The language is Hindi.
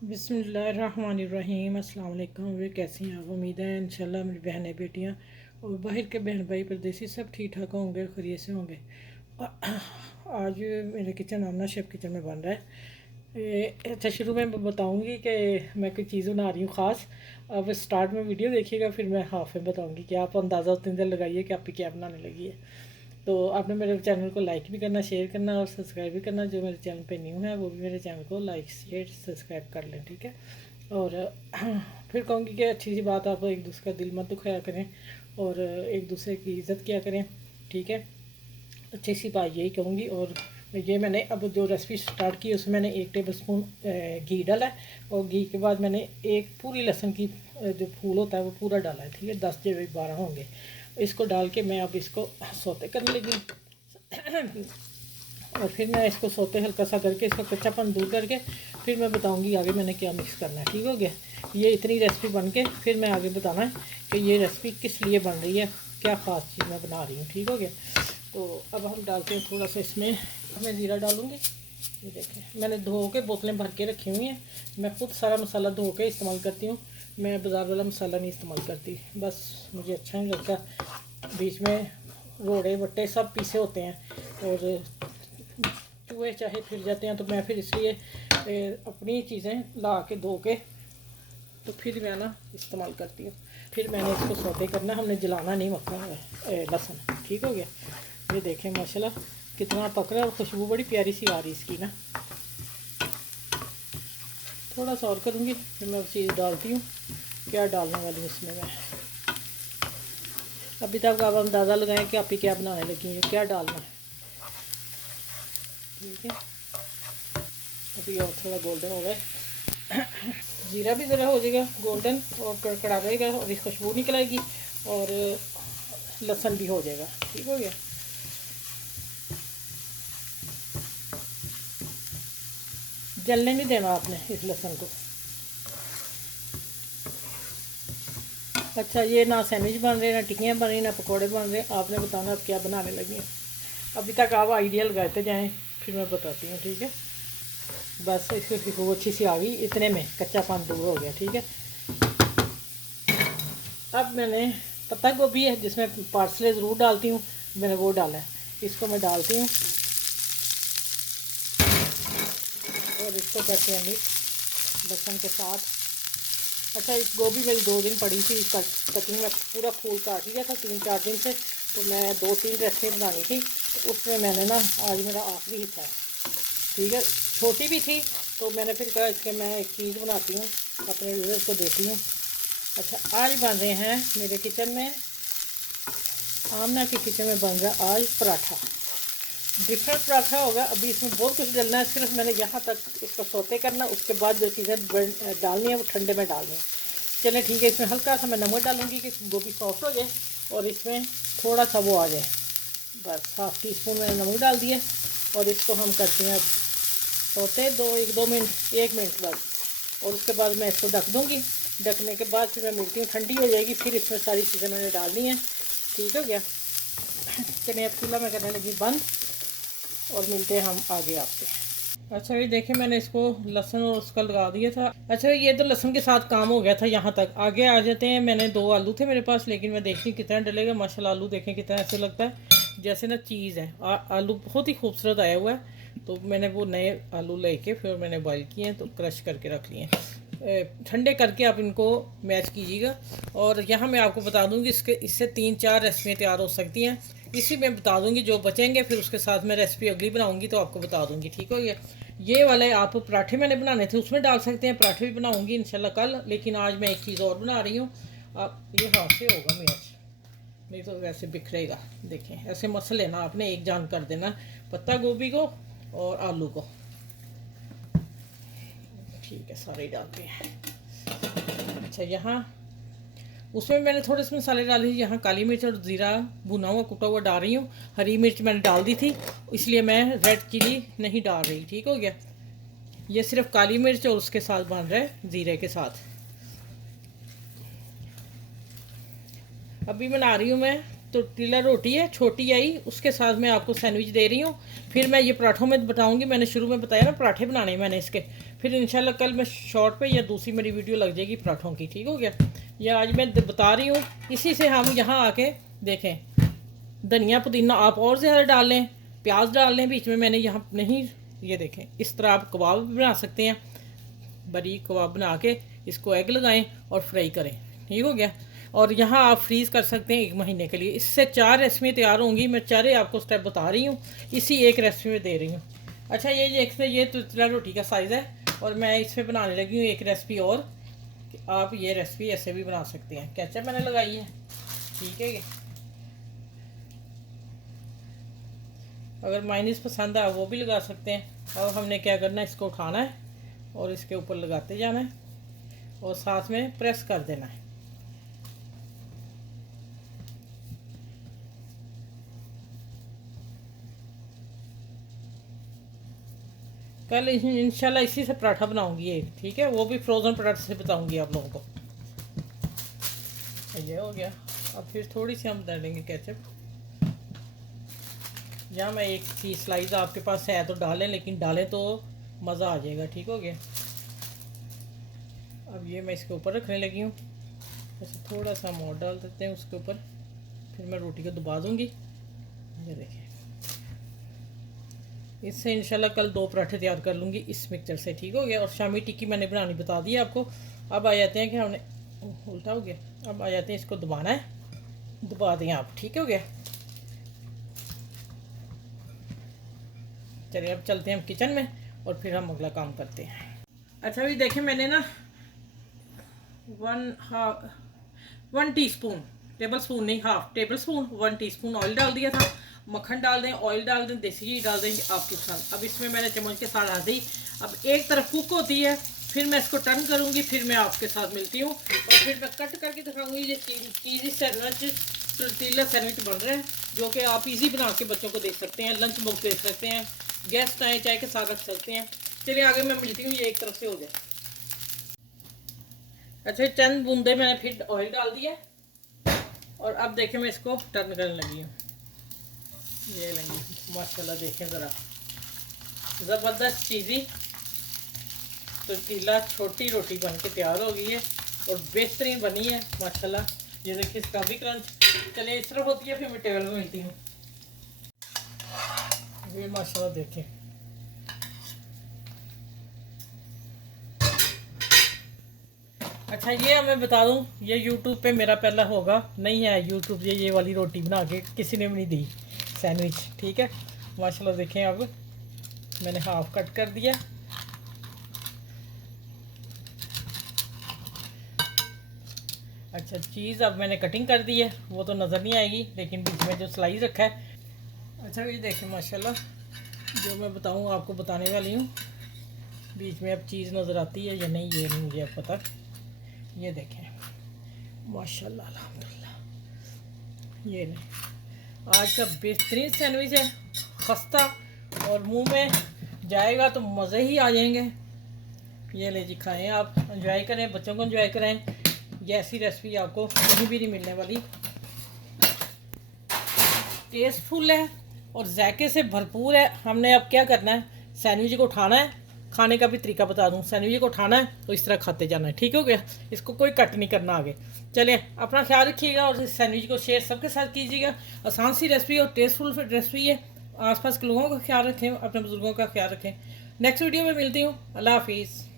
बिस्मिल्लाहिर्रहमानिर्रहीम। अस्सलाम वालेकुम। वे कैसी हैं आप? उम्मीद है इंशाल्लाह मेरी बहनें बेटियां और बाहर के बहन भाई परदेसी सब ठीक ठाक होंगे, खैरियत से होंगे। आज मेरे किचन आमना शेफ किचन में बन रहा है। अच्छा, शुरू में मैं बताऊंगी कि मैं कोई चीज़ बना रही हूँ ख़ास। अब स्टार्ट में वीडियो देखिएगा, फिर मैं हाफ में बताऊंगी कि आप अंदाज़ा उतनी देर लगाइए कि आप ही क्या बनाने लगी है। तो आपने मेरे चैनल को लाइक भी करना, शेयर करना और सब्सक्राइब भी करना। जो मेरे चैनल पे न्यू है वो भी मेरे चैनल को लाइक शेयर सब्सक्राइब कर लें, ठीक है। और फिर कहूँगी कि अच्छी सी बात, आप एक दूसरे का दिल मत दुखाया करें और एक दूसरे की इज़्ज़त किया करें, ठीक है। अच्छी सी बात यही कहूँगी। और ये मैंने अब जो रेसिपी स्टार्ट की उसमें मैंने 1 टेबल स्पून घी डाला है और घी के बाद मैंने एक पूरी लहसुन की जो फूल होता है वो पूरा डाला है, ठीक है। 10 से 12 होंगे। इसको डाल के मैं अब इसको सौते करने लगी और फिर मैं इसको सौते हल्का सा करके इसका कच्चापन दूर करके फिर मैं बताऊंगी आगे मैंने क्या मिक्स करना है, ठीक हो गया। ये इतनी रेसिपी बन के फिर मैं आगे बताना है कि ये रेसिपी किस लिए बन रही है, क्या ख़ास चीज़ मैं बना रही हूँ, ठीक हो गया। तो अब हम डालते हैं थोड़ा सा इसमें, मैं ज़ीरा डालूँगी। ये देखें मैंने धो के बोतलें भर के रखी हुई हैं। मैं खुद सारा मसाला धो के इस्तेमाल करती हूँ। मैं बाज़ार वाला मसाला नहीं इस्तेमाल करती, बस मुझे अच्छा नहीं लगता। बीच में रोड़े वट्टे सब पीसे होते हैं और चूहे चाहे फिर जाते हैं, तो मैं फिर इसलिए अपनी चीज़ें ला के धो के तो फिर मैं ना इस्तेमाल करती हूँ। फिर मैंने इसको सौते करना, हमने जलाना नहीं मक्खा लहसुन, ठीक हो गया। ये देखें माशाल्लाह कितना पक रहा है और खुशबू बड़ी प्यारी सी आ रही इसकी ना। थोड़ा सा और करूँगी फिर मैं चीज़ डालती हूँ। क्या डालने वाली हूँ इसमें मैं, अभी तक आप अंदाज़ा लगाएं कि आप ही क्या बनाने लगी हैं, क्या डालना है, ठीक है। अभी और थोड़ा गोल्डन हो गया, जीरा भी ज़रा हो जाएगा गोल्डन और कड़कड़ा रहेगा और इस खुशबू निकल आएगी और लहसुन भी हो जाएगा, ठीक हो गया। जलने नहीं देना आपने इस लहसुन को। अच्छा, ये ना सैंडविच बन रहे, ना टिक्कियाँ बन रही, ना पकोड़े बन रहे, आपने बताना आप क्या बनाने लगी हैं। अभी तक आप आइडिया लगाते जाएँ, फिर मैं बताती हूँ, ठीक है। बस इसकी खुशबू अच्छी सी आ गई, इतने में कच्चापन दूर हो गया, ठीक है। अब मैंने पत्ता गोभी है जिसमें पार्सले ज़रूर डालती हूँ, मैंने वो डाला है। इसको मैं डालती हूँ और इसको करते हैं मिक्स लहसुन के साथ। अच्छा, इस गोभी मेरी 2 दिन पड़ी थी, कटिंग में पूरा फूल काट लिया था 3-4 दिन से। तो मैं 2-3 रेसिपी बनानी थी, तो उसमें मैंने ना आज मेरा आखिरी हिस्सा है, ठीक है। छोटी भी थी तो मैंने फिर कहा इसके मैं एक चीज़ बनाती हूँ, अपने व्यूअर्स को देती हूँ। अच्छा, आज बन रहे हैं मेरे किचन में, आमना के किचन में बन रहा आज पराठा। डिफरेंट पराठा होगा। अभी इसमें बहुत कुछ डालना है, सिर्फ मैंने यहाँ तक इसको सौते करना, उसके बाद जो चीज़ें डालनी है वो ठंडे में डालनी है। चलें ठीक है, इसमें हल्का सा मैं नमक डालूँगी कि गोभी सॉफ्ट हो जाए और इसमें थोड़ा सा वो आ जाए। बस 1/2 टीस्पून मैंने नमक डाल दिया और इसको हम करते हैं अब सौते 1-2 मिनट, 1 मिनट बस। और उसके बाद मैं इसको ढक दूँगी। ढकने के बाद फिर मैं मिलती हूँ, ठंडी हो जाएगी, फिर इसमें सारी चीज़ें मैंने डालनी है, ठीक हो गया। चलिए अब चूल्हा मैं करने लगी बंद और मिलते हैं हम आगे आपसे। अच्छा, ये देखिए मैंने इसको लहसुन और उसका लगा दिया था। अच्छा, ये तो लहसुन के साथ काम हो गया था यहाँ तक। आगे आ जाते हैं, मैंने 2 आलू थे मेरे पास, लेकिन मैं देखती हूँ कितना डलेगा। माशाल्लाह आलू देखें कितना ऐसे लगता है जैसे ना चीज़ है। आलू बहुत ही खूबसूरत आया हुआ है। तो मैंने वो नए आलू लेके फिर मैंने बॉयल किए हैं, तो क्रश करके रख लिए हैं। ठंडे करके आप इनको मैच कीजिएगा। और यहाँ मैं आपको बता दूँगी इससे 3-4 रेसिपियाँ तैयार हो सकती हैं। इसी में बता दूँगी, जो बचेंगे फिर उसके साथ मैं रेसिपी अगली बनाऊँगी तो आपको बता दूँगी, ठीक हो गया। ये वाले आप पराठे मैंने बनाने थे उसमें डाल सकते हैं, पराठे भी बनाऊँगी इंशाल्लाह कल। लेकिन आज मैं एक चीज़ और बना रही हूँ। आप ये हाथ से होगा मैच, नहीं तो वैसे बिखरेगा। देखें ऐसे मसल लेना आपने, एक जान कर देना पत्ता गोभी को और आलू को, ठीक है। सारे डालते हैं। अच्छा, यहाँ उसमें मैंने थोड़े से मसाले डाले, यहाँ काली मिर्च और ज़ीरा भुना हुआ कुटा हुआ डाल रही हूँ। हरी मिर्च मैंने डाल दी थी, इसलिए मैं रेड चिली नहीं डाल रही, ठीक हो गया। ये सिर्फ काली मिर्च और उसके साथ बन रहा है ज़ीरे के साथ। अभी बना रही हूँ मैं टोर्टिला रोटी है छोटी आई, उसके साथ मैं आपको सैंडविच दे रही हूँ। फिर मैं ये पराठों में बताऊँगी। मैंने शुरू में बताया ना पराठे बनाने मैंने इसके, फिर इंशाल्लाह कल मैं शॉर्ट पे या दूसरी मेरी वीडियो लग जाएगी पराठों की, ठीक हो गया। या आज मैं बता रही हूँ, इसी से हम यहाँ आके देखें, धनिया पुदीना आप और ज़्यादा डाल लें, प्याज डाल लें बीच में, मैंने यहाँ नहीं, ये देखें इस तरह आप कबाब भी बना सकते हैं, बारीक कबाब बना के इसको एग लगाएं और फ्राई करें, ठीक हो गया। और यहाँ आप फ्रीज़ कर सकते हैं 1 महीने के लिए। इससे 4 रेसिपी तैयार होंगी, मैं 4 आपको स्टेप बता रही हूँ, इसी एक रेसिपी में दे रही हूँ। अच्छा ये तो इतना रोटी का साइज़ है, और मैं इसमें बनाने लगी हूँ एक रेसिपी और, आप ये रेसिपी ऐसे भी बना सकते हैं। केचप मैंने लगाई है, ठीक है। अगर माइनीस पसंद है वो भी लगा सकते हैं। अब हमने क्या करना है, इसको उठाना है और इसके ऊपर लगाते जाना है और साथ में प्रेस कर देना है। कल इंशाल्लाह इसी से पराठा बनाऊंगी एक, ठीक है, वो भी फ्रोज़न पराठे से बताऊंगी आप लोगों को। ये हो गया। अब फिर थोड़ी सी हम डालेंगे केचप, या मैं एक चीज़ स्लाइस आपके पास है तो डालें, लेकिन डालें तो मज़ा आ जाएगा, ठीक हो गया। अब ये मैं इसके ऊपर रखने लगी हूँ, ऐसे थोड़ा सा हम और डाल देते हैं उसके ऊपर, फिर मैं रोटी को दबा दूँगी। ये देखिए, इससे इंशाल्लाह कल 2 पराठे तैयार कर लूँगी इस मिक्सचर से, ठीक हो गया। और शामी टिक्की मैंने बनानी बता दी आपको। अब आ जाते हैं कि हमने उल्टा हो गया, अब आ जाते हैं इसको दबाना है, दबा दें आप, ठीक हो गया। चलिए अब चलते हैं हम किचन में और फिर हम अगला काम करते हैं। अच्छा भी देखें, मैंने ना 1 टीस्पून, टेबल स्पून नहीं, half table spoon, 1 teaspoon oil डाल दिया था। मक्खन डाल दें, ऑयल डाल दें, देसी घी डाल देंगे आपकी पसंद। अब इसमें मैंने चम्मच के साथ डाल दी। अब एक तरफ कुक होती है, फिर मैं इसको टर्न करूँगी, फिर मैं आपके साथ मिलती हूँ और फिर मैं कट करके दिखाऊँगी। ये चीज़ी सैंडविच, टोर्टिला सैंडविच बन रहे हैं, जो कि आप इजी बना के बच्चों को दे सकते हैं, लंच बॉक्स दे सकते हैं, गेस्ट आए चाय के साथ रख सकते हैं। चलिए आगे मैं मिलती हूँ, ये एक तरफ से हो जाए। अच्छा, चंद बूंदे मैंने फिर ऑयल डाल दिया और अब देखें मैं इसको टर्न करने लगी हूँ। ये लेंगे माशाल्लाह, देखें ज़रा, ज़बरदस्त चीज़ी टोर्टिला छोटी रोटी बन के तैयार हो गई है और बेहतरीन बनी है माशाल्लाह। ये देखिए इसका भी क्रंच। चलिए इस तरफ होती है, फिर मैं टेबल में मिलती हूँ। ये माशाल्लाह देखें, अच्छा ये मैं बता दूं, ये YouTube पे मेरा पहला होगा, नहीं है YouTube ये वाली रोटी बना के किसी ने भी नहीं दी सैंडविच, ठीक है। माशाल्लाह देखें, अब मैंने हाफ कट कर दिया। अच्छा, चीज़ अब मैंने कटिंग कर दी है, वो तो नज़र नहीं आएगी, लेकिन बीच में जो स्लाइस रखा है। अच्छा ये देखें माशाल्लाह, जो मैं बताऊँ आपको बताने वाली हूँ, बीच में अब चीज़ नज़र आती है या नहीं ये नहीं मुझे अब पता। ये देखें माशाल्लाह अल्हम्दुलिल्लाह, ये नहीं, आज का बेहतरीन सैंडविच है, खस्ता और मुंह में जाएगा तो मज़े ही आ जाएंगे। ये ले जी, खाएं आप, एंजॉय करें, बच्चों को एंजॉय कराएं। ये ऐसी रेसिपी आपको कहीं भी नहीं मिलने वाली, टेस्टफुल है और जायके से भरपूर है। हमने अब क्या करना है, सैंडविच को उठाना है, खाने का भी तरीका बता दूं, सैंडविच को उठाना है तो इस तरह खाते जाना है, ठीक हो गया। इसको कोई कट नहीं करना आगे। चलिए अपना ख्याल रखिएगा और इस सैंडविच को शेयर सबके साथ कीजिएगा। आसान सी रेसिपी और टेस्टफुल रेसिपी है। आसपास के लोगों का ख्याल रखें, अपने बुजुर्गों का ख्याल रखें। नेक्स्ट वीडियो में मिलती हूँ। अल्लाह हाफिज़।